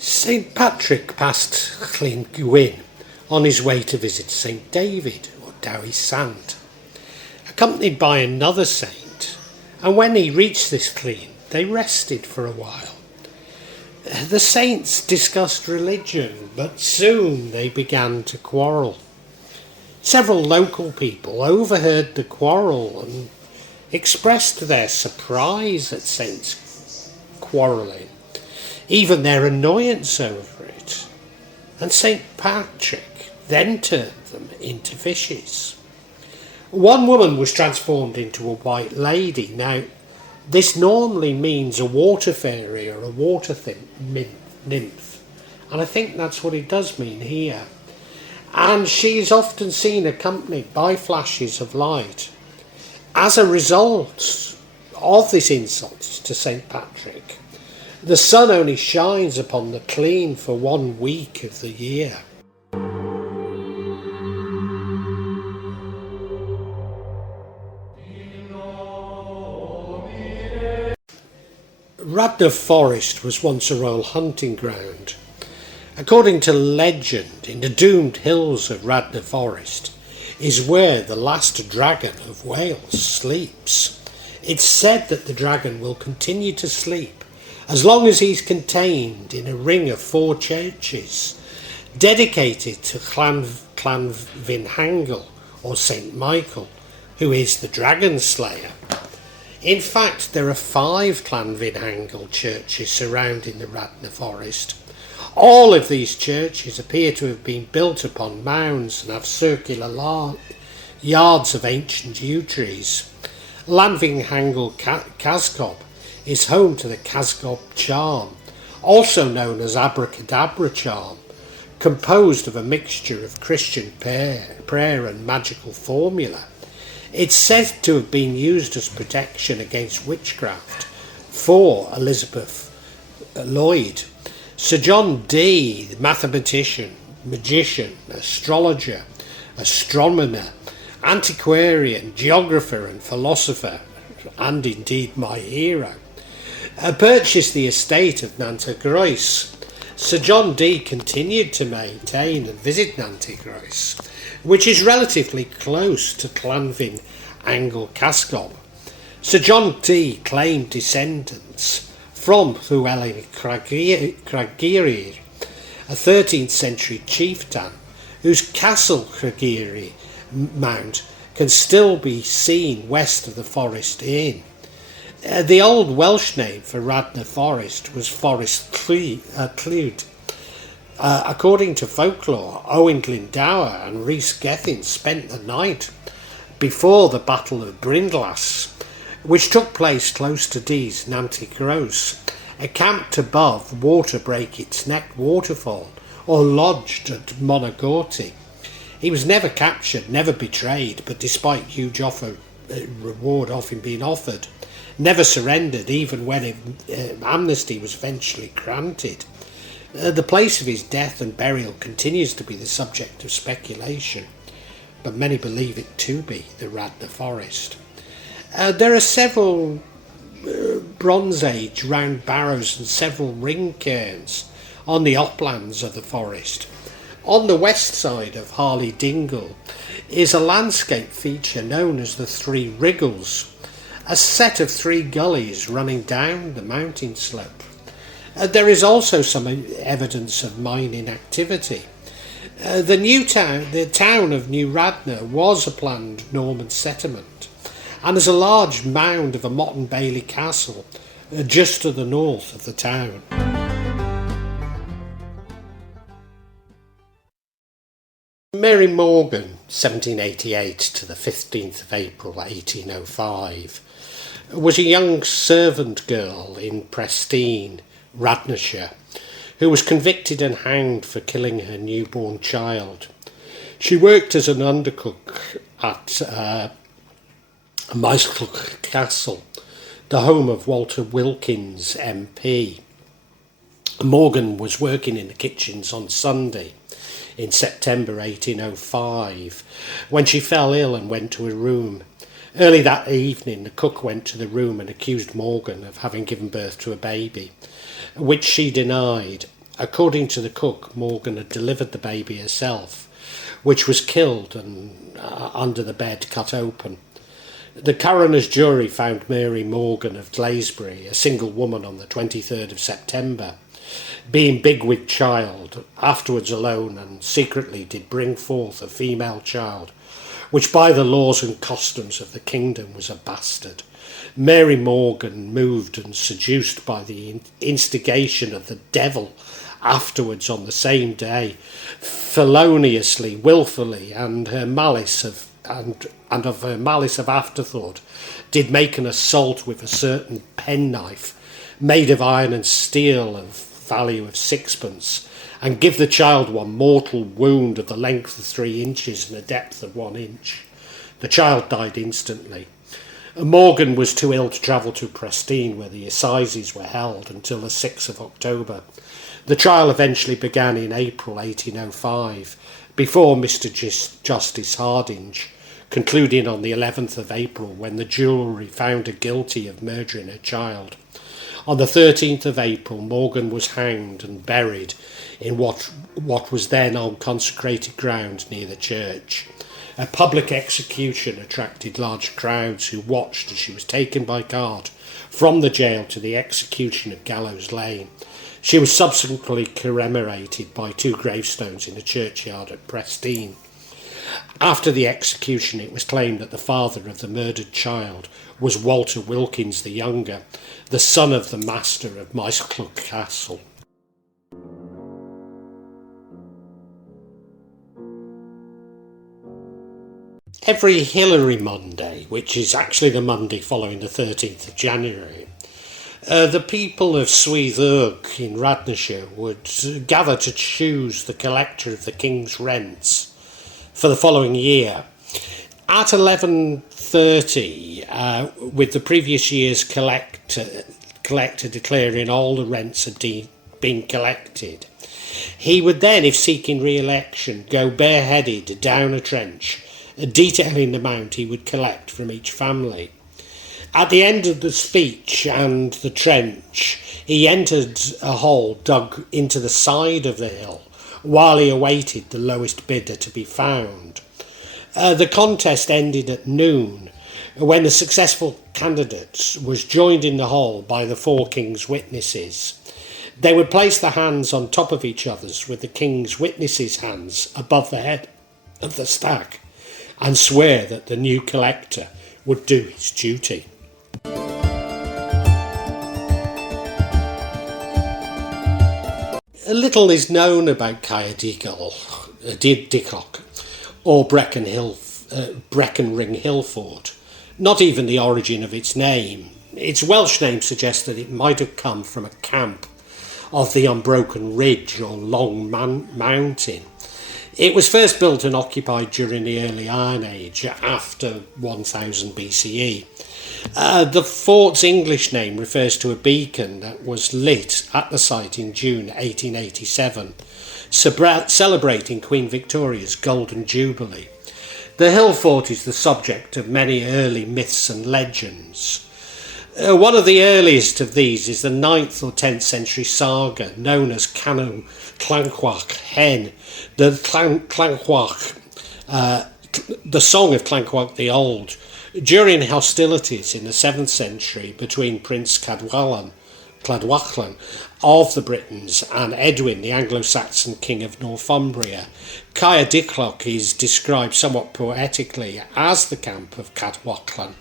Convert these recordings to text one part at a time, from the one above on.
St Patrick passed Llyn on his way to visit St David, or Dewi Sant, accompanied by another saint, and when he reached this Llyn, they rested for a while. The saints discussed religion, but soon they began to quarrel. Several local people overheard the quarrel and expressed their surprise at saints quarrelling, even their annoyance over it, and St Patrick then turned them into fishes. One woman was transformed into a white lady. Now, this normally means a water fairy or a water nymph, and I think that's what it does mean here. And she is often seen accompanied by flashes of light. As a result of this insult to St Patrick, the sun only shines upon the Llyn for 1 week of the year. Radnor Forest was once a royal hunting ground. According to legend, in the doomed hills of Radnor Forest is where the last dragon of Wales sleeps. It's said that the dragon will continue to sleep as long as he's contained in a ring of 4 churches dedicated to Llanfihangel, or St Michael, who is the dragon slayer. In fact, there are 5 Llanfihangel churches surrounding the Radnor Forest. All of these churches appear to have been built upon mounds and have circular yards of ancient yew trees. Llanfihangel Castle is home to the Casgob charm, also known as Abracadabra charm, composed of a mixture of Christian prayer and magical formula. It's said to have been used as protection against witchcraft for Elizabeth Lloyd. Sir John Dee, the mathematician, magician, astrologer, astronomer, antiquarian, geographer and philosopher, and indeed my hero, purchased the estate of Nantygroes. Sir John Dee continued to maintain and visit Nantygroes, which is relatively close to Llanfihangel Castle. Sir John Dee claimed descendants from Llywelyn Craigiri, a 13th century chieftain whose castle Craigiri Mount can still be seen west of the Forest Inn. The old Welsh name for Radnor Forest was Forest Clwyd. According to folklore, Owen Glendower and Rhys Gethin spent the night before the Battle of Bryn-y-grog, which took place close to Dee's Nantygroes, camped above Water Break Its Neck waterfall, or lodged at Monogorty. He was never captured, never betrayed, but despite huge reward often being offered, never surrendered even when amnesty was eventually granted. The place of his death and burial continues to be the subject of speculation, but many believe it to be the Radnor Forest. There are several Bronze Age round barrows and several ring cairns on the uplands of the forest. On the west side of Harley Dingle is a landscape feature known as the Three Wriggles, a set of 3 gullies running down the mountain slope. There is also some evidence of mining activity. The town of New Radnor was a planned Norman settlement, and there's a large mound of a Motte and Bailey castle just to the north of the town. Mary Morgan, 1788 to the 15th of April 1805, was a young servant girl in Presteigne, Radnorshire, who was convicted and hanged for killing her newborn child. She worked as an undercook at Maesllwch Castle, the home of Walter Wilkins MP. Morgan was working in the kitchens on Sunday in September 1805 when she fell ill and went to her room. Early that evening, the cook went to the room and accused Morgan of having given birth to a baby, which she denied, According to the cook, Morgan had delivered the baby herself, which was killed and under the bed cut open. The coroner's jury found Mary Morgan of Glaisbury, a single woman, on the 23rd of September, being big with child, afterwards alone, and secretly did bring forth a female child, which by the laws and customs of the kingdom was a bastard. Mary Morgan, moved and seduced by the instigation of the devil, afterwards on the same day, feloniously, wilfully, and her malice of afterthought, did make an assault with a certain penknife made of iron and steel of value of sixpence, and give the child one mortal wound of the length of 3 inches and a depth of 1 inch. The child died instantly. Morgan was too ill to travel to Presteigne, where the assizes were held, until the 6th of October. The trial eventually began in April 1805, before Mr. Justice Hardinge, concluding on the 11th of April, when the jury found her guilty of murdering her child. On the 13th of April, Morgan was hanged and buried in what was then on consecrated ground near the church. A public execution attracted large crowds who watched as she was taken by cart from the jail to the execution of Gallows Lane. She was subsequently commemorated by 2 gravestones in the churchyard at Presteigne. After the execution, it was claimed that the father of the murdered child was Walter Wilkins the Younger, the son of the master of Maesllwch Castle. Every Hilary Monday, which is actually the Monday following the 13th of January, the people of Swydd Ugre in Radnorshire would gather to choose the collector of the king's rents for the following year. At 11:30, with the previous year's collector declaring all the rents had been collected, he would then, if seeking re-election, go bareheaded down a trench, detailing the amount he would collect from each family. At the end of the speech and the trench, he entered a hole dug into the side of the hill while he awaited the lowest bidder to be found. The contest ended at noon, when the successful candidate was joined in the hole by the 4 king's witnesses. They would place their hands on top of each other's, with the king's witnesses' hands above the head of the stack, and swear that the new collector would do his duty. Little is known about Caerdicock, or Brecon Ring hillfort, not even the origin of its name. Its Welsh name suggests that it might have come from a camp of the Unbroken Ridge or Long Mountain. It was first built and occupied during the early Iron Age, after 1000 BCE. The fort's English name refers to a beacon that was lit at the site in June 1887, celebrating Queen Victoria's Golden Jubilee. The hill fort is the subject of many early myths and legends. One of the earliest of these is the 9th or 10th century saga known as Canw Llanfihangel Hen, the Song of Llanfihangel the Old, during hostilities in the 7th century between Prince Cadwallon of the Britons and Edwin, the Anglo-Saxon king of Northumbria. Caerdicock is described somewhat poetically as the camp of Cadwallon,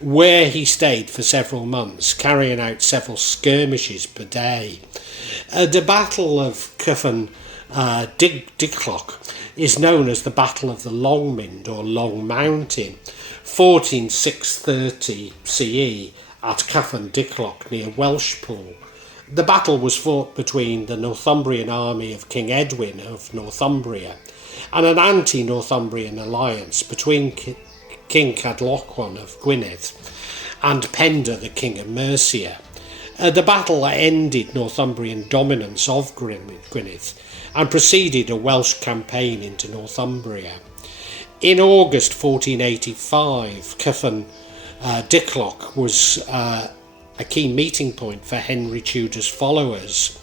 where he stayed for several months, carrying out several skirmishes per day. The Battle of Cyfan Diclock is known as the Battle of the Longmynd or Long Mountain, fought in 630 CE at Cyfan Diclock near Welshpool. The battle was fought between the Northumbrian army of King Edwin of Northumbria and an anti-Northumbrian alliance between King Cadwallon of Gwynedd and Penda, the king of Mercia. The battle ended Northumbrian dominance of Gwynedd and preceded a Welsh campaign into Northumbria. In August 1485, Cyfan Diclock was a key meeting point for Henry Tudor's followers.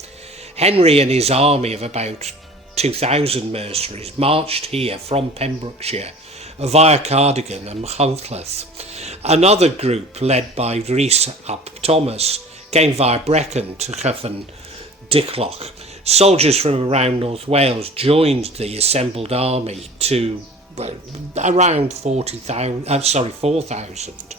Henry and his army of about 2,000 mercenaries marched here from Pembrokeshire via Cardigan and Machynlleth. Another group, led by Rhys ap Thomas, came via Brecon to Cyfan Dicloch. Soldiers from around North Wales joined the assembled army to around 4,000.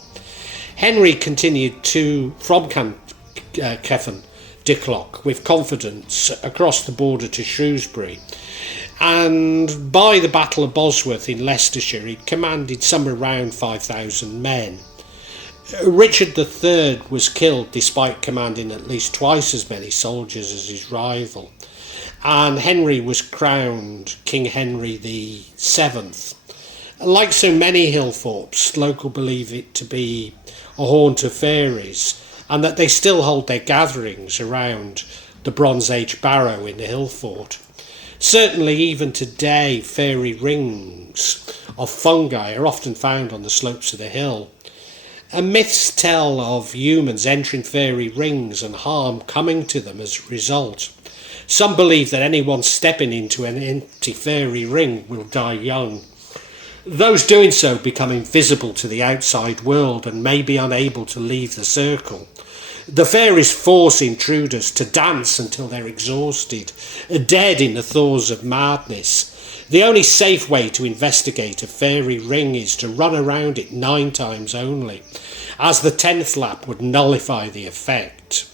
Henry continued from Cyfan Dicloch with confidence across the border to Shrewsbury, and by the Battle of Bosworth in Leicestershire he commanded somewhere around 5,000 men. Richard III was killed despite commanding at least twice as many soldiers as his rival, and Henry was crowned King Henry VII. Like so many hill forts, local believe it to be a haunt of fairies, and that they still hold their gatherings around the Bronze Age barrow in the hill fort. Certainly even today, fairy rings of fungi are often found on the slopes of the hill. And myths tell of humans entering fairy rings and harm coming to them as a result. Some believe that anyone stepping into an empty fairy ring will die young. Those doing so become invisible to the outside world and may be unable to leave the circle. The fairies force intruders to dance until they're exhausted, dead in the throes of madness. The only safe way to investigate a fairy ring is to run around it 9 times only, as the 10th lap would nullify the effect.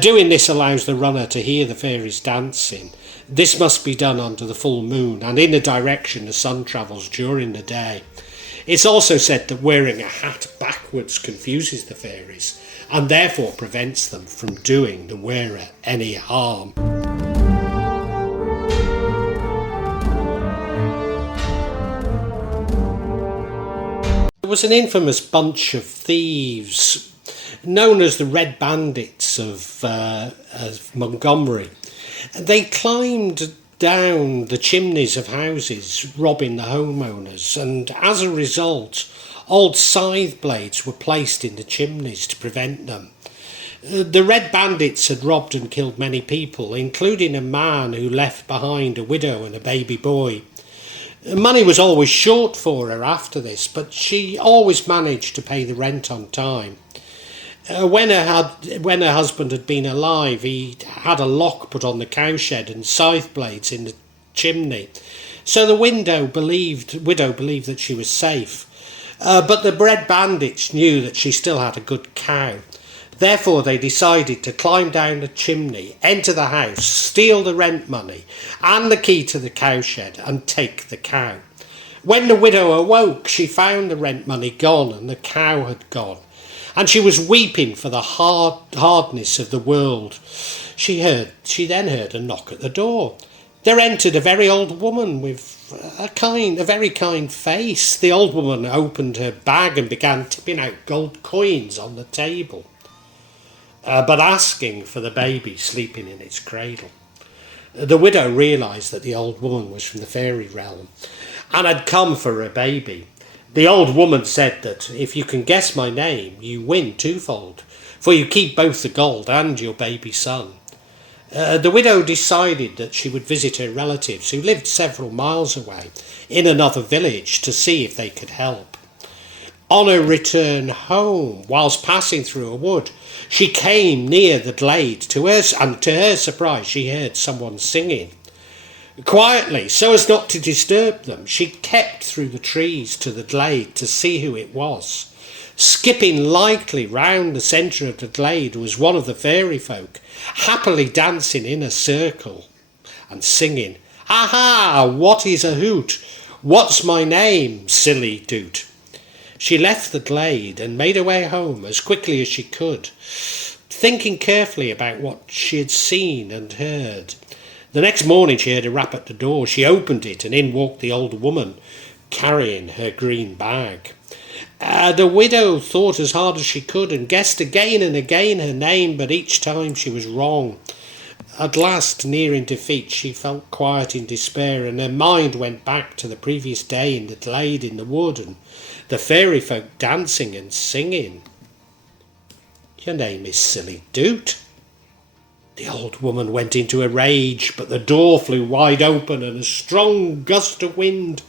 Doing this allows the runner to hear the fairies dancing. This must be done under the full moon and in the direction the sun travels during the day. It's also said that wearing a hat backwards confuses the fairies and therefore prevents them from doing the wearer any harm. There was an infamous bunch of thieves known as the Red Bandits of Montgomery. They climbed down the chimneys of houses, robbing the homeowners, and as a result, old scythe blades were placed in the chimneys to prevent them. The Red Bandits had robbed and killed many people, including a man who left behind a widow and a baby boy. Money was always short for her after this, but she always managed to pay the rent on time. When her husband had been alive, he had a lock put on the cowshed and scythe blades in the chimney, so the widow believed that she was safe. But the Red Bandits knew that she still had a good cow. Therefore they decided to climb down the chimney, enter the house, steal the rent money and the key to the cowshed and take the cow. When the widow awoke, she found the rent money gone and the cow had gone, and she was weeping for the hardness of the world. She then heard a knock at the door. There entered a very old woman with a very kind face. The old woman opened her bag and began tipping out gold coins on the table, but asking for the baby sleeping in its cradle. The widow realised that the old woman was from the fairy realm and had come for her baby. The old woman said that if you can guess my name, you win twofold, for you keep both the gold and your baby son. The widow decided that she would visit her relatives, who lived several miles away, in another village to see if they could help. On her return home, whilst passing through a wood, she came near the glade, and to her surprise she heard someone singing. Quietly, so as not to disturb them, she kept through the trees to the glade to see who it was. Skipping lightly round the centre of the glade was one of the fairy folk, happily dancing in a circle and singing, "Aha, what is a hoot? What's my name, silly doot?" She left the glade and made her way home as quickly as she could, thinking carefully about what she had seen and heard. The next morning she heard a rap at the door. She opened it and in walked the old woman, carrying her green bag. The widow thought as hard as she could and guessed again and again her name, but each time she was wrong. At last, nearing defeat, she felt quiet in despair, and her mind went back to the previous day in the glade in the wood and the fairy folk dancing and singing. "Your name is Silly Doot." The old woman went into a rage, but the door flew wide open and a strong gust of wind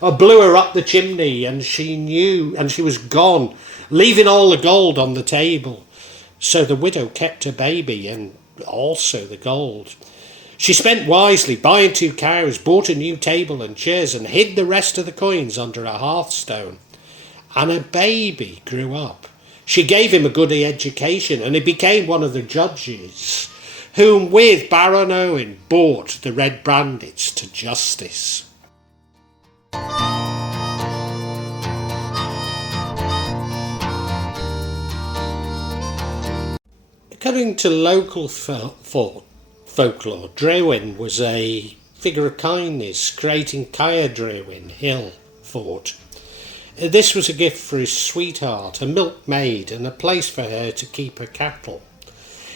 blew her up the chimney, and she was gone, leaving all the gold on the table. So the widow kept her baby and also the gold. She spent wisely, buying 2 cows, bought a new table and chairs, and hid the rest of the coins under a hearthstone. And a baby grew up. She gave him a good education, and he became one of the judges, whom with Baron Owen brought the Red Bandits to justice. According to local folklore, Drewin was a figure of kindness, creating Caer Drewin Hill Fort. This was a gift for his sweetheart, a milkmaid, and a place for her to keep her cattle.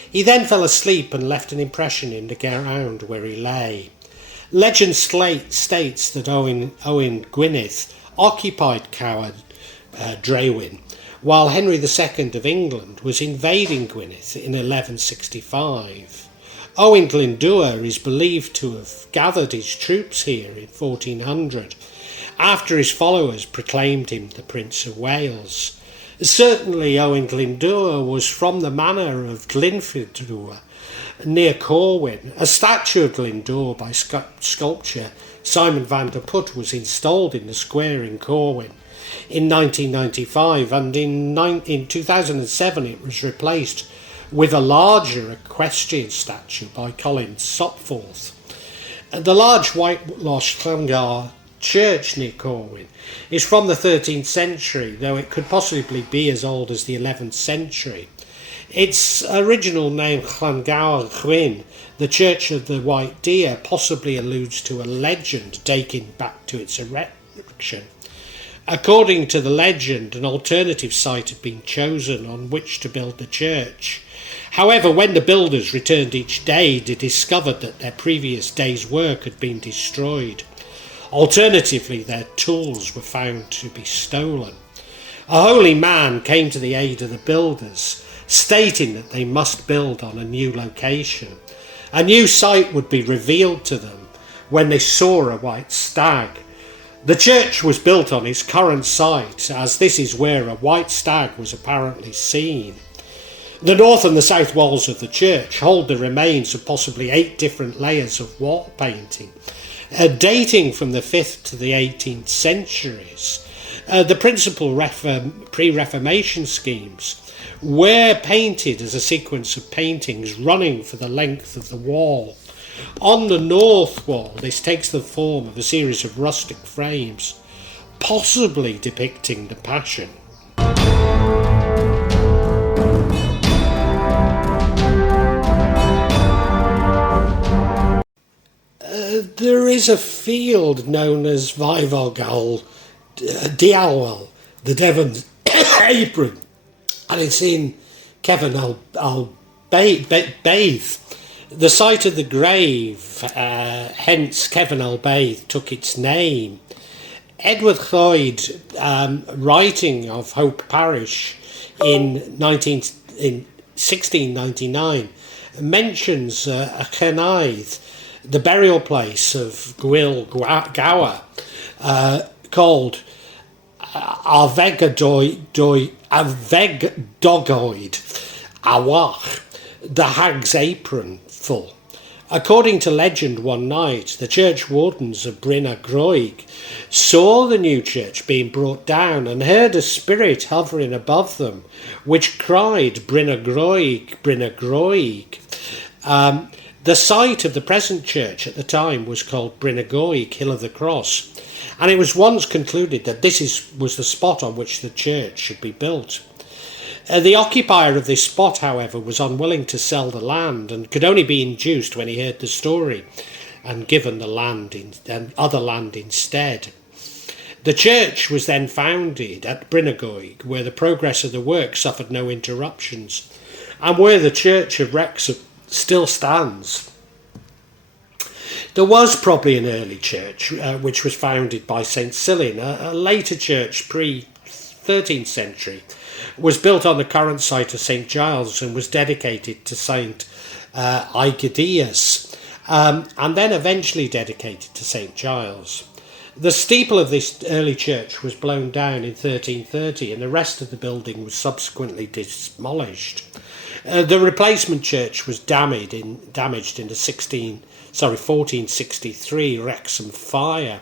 He then fell asleep and left an impression in the ground where he lay. Legend states that Owen Gwynedd occupied Caer Drewin, while Henry II of England was invading Gwynedd in 1165. Owen Glyndŵr is believed to have gathered his troops here in 1400, after his followers proclaimed him the Prince of Wales. Certainly Owen Glyndŵr was from the manor of Llanfihangel, near Corwin. A statue of Glyndŵr by sculptor Simon van der Put was installed in the square in Corwin in 1995, and in 2007 it was replaced with a larger equestrian statue by Colin Sopforth. The large whitewashed Llanfihangel church near Corwin is from the 13th century, though it could possibly be as old as the 11th century. Its original name, Llanfihangel, the Church of the White Deer, possibly alludes to a legend dating back to its erection. According to the legend, an alternative site had been chosen on which to build the church. However, when the builders returned each day, they discovered that their previous day's work had been destroyed. Alternatively, their tools were found to be stolen. A holy man came to the aid of the builders, stating that they must build on a new location. A new site would be revealed to them when they saw a white stag. The church was built on its current site, as this is where a white stag was apparently seen. The north and the south walls of the church hold the remains of possibly 8 different layers of wall painting, dating from the 5th to the 18th centuries. The principal pre-Reformation schemes were painted as a sequence of paintings running for the length of the wall. On the north wall, this takes the form of a series of rustic frames, possibly depicting the Passion. There is a field known as Feivalgal Dialwell, the Devon's apron, and it's in Cefn Baith. The site of the grave, hence Cefn Baith, took its name. Edward Lloyd, writing of Hope Parish in 1699, mentions a Cenaidd, the burial place of Gwyl Gower, called Avegdogoed Awach, the Hag's Apron full. According to legend, one night the church wardens of Bryn-y-grog saw the new church being brought down and heard a spirit hovering above them, which cried, "Bryn-y-grog, Bryn-y-grog." The site of the present church at the time was called Bryn-y-grog, Hill of the Cross, and it was once concluded that this was the spot on which the church should be built. The occupier of this spot, however, was unwilling to sell the land and could only be induced when he heard the story and given the land other land instead. The church was then founded at Bryn-y-grog, where the progress of the work suffered no interruptions, and where the Church of Wrexham still stands. There was probably an early church which was founded by St. Cillian. A later church, pre-13th century, was built on the current site of St. Giles and was dedicated to St. Aegidius, and then eventually dedicated to St Giles. The steeple of this early church was blown down in 1330, and the rest of the building was subsequently demolished. The replacement church was damaged in the 1463 Wrexham fire,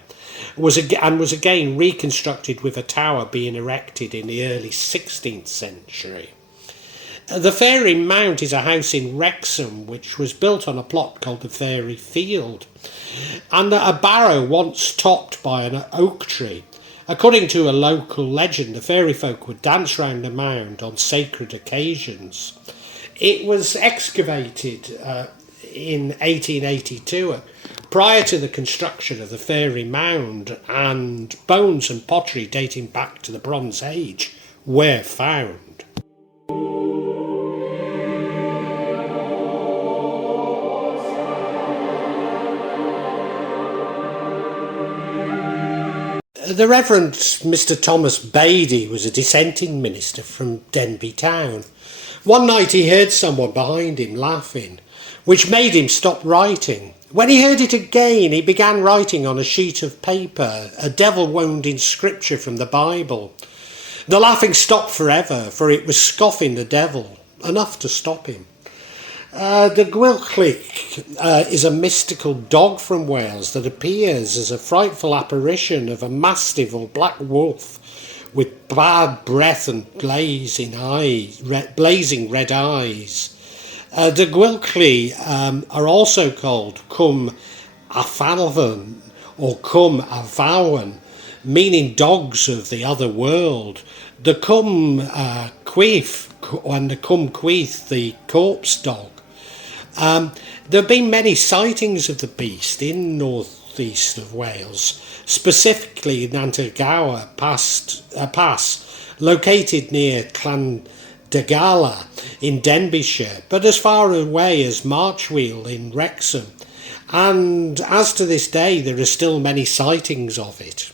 was again reconstructed with a tower being erected in the early 16th century. The Fairy Mount is a house in Wrexham which was built on a plot called the Fairy Field, and a barrow once topped by an oak tree. According to a local legend, the fairy folk would dance round the mound on sacred occasions. It was excavated in 1882 prior to the construction of the Fairy Mound, and bones and pottery dating back to the Bronze Age were found. The Reverend Mr. Thomas Beatty was a dissenting minister from Denbigh town. One night he heard someone behind him laughing, which made him stop writing. When he heard it again, he began writing on a sheet of paper a devil-wound in scripture from the Bible. The laughing stopped forever, for it was scoffing the devil, enough to stop him. The Gwilchlich is a mystical dog from Wales that appears as a frightful apparition of a mastiff or black wolf with bad breath and blazing red eyes. The Gwilchlich are also called Cwm Afalfon or Cwm Afawan, meaning dogs of the other world. The Cwm Chwith and the Cwm Chwith, the corpse dog. There have been many sightings of the beast in northeast of Wales, specifically in Llanfihangel Pass, located near Llandegala in Denbighshire, but as far away as Marchwheel in Wrexham, and as to this day there are still many sightings of it.